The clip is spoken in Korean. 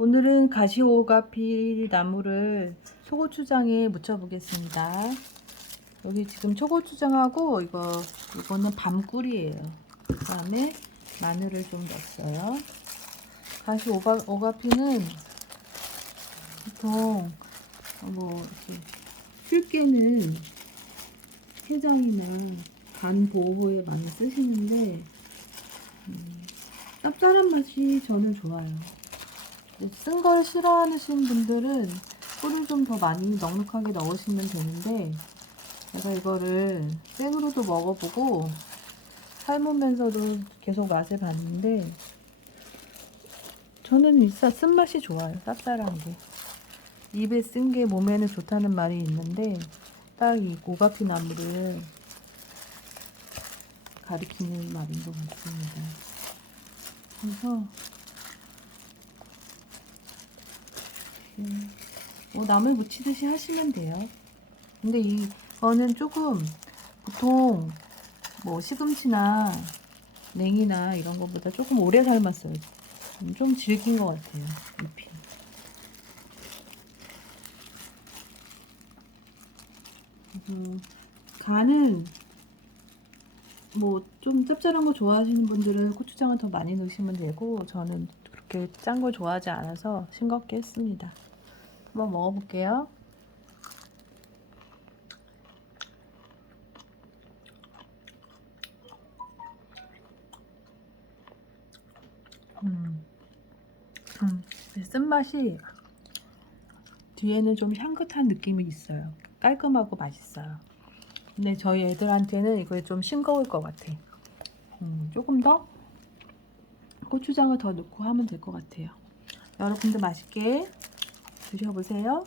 오늘은 가시오가피 나무를 소고추장에 묻혀 보겠습니다. 여기 지금 초고추장하고 이거 이거는 밤꿀이에요. 그다음에 마늘을 좀 넣었어요. 가시오가피는 보통 뭐 깨는 해장이나 간 보호에 많이 쓰시는데 음, 짭짤한 맛이 저는 좋아요. 쓴 걸 싫어하시는 분들은 꿀을 좀 더 많이 넉넉하게 넣으시면 되는데 제가 이거를 생으로도 먹어보고 삶으면서도 계속 맛을 봤는데 저는 이 쌀- 쓴맛이 좋아요. 쌉쌀한 게. 입에 쓴 게 몸에는 좋다는 말이 있는데 딱이 오가피 나무를 가리키는 말인 것 같습니다. 그래서 음, 뭐 나물 무치듯이 하시면 돼요. 근데 이거는 조금 보통 뭐 시금치나 냉이나 이런 것보다 조금 오래 삶았어요. 음, 좀 질긴 것 같아요. 잎이. 간은 뭐 좀 짭짤한 거 좋아하시는 분들은 고추장을 더 많이 넣으시면 되고 저는 그렇게 짠걸 좋아하지 않아서 싱겁게 했습니다. 한번 먹어볼게요. 음, 음, 쓴맛이 뒤에는 좀 향긋한 느낌이 있어요. 깔끔하고 맛있어요. 근데 저희 애들한테는 이거 좀 싱거울 것 같아. 음, 조금 더 고추장을 더 넣고 하면 될 것 같아요. 여러분도 맛있게 드셔보세요.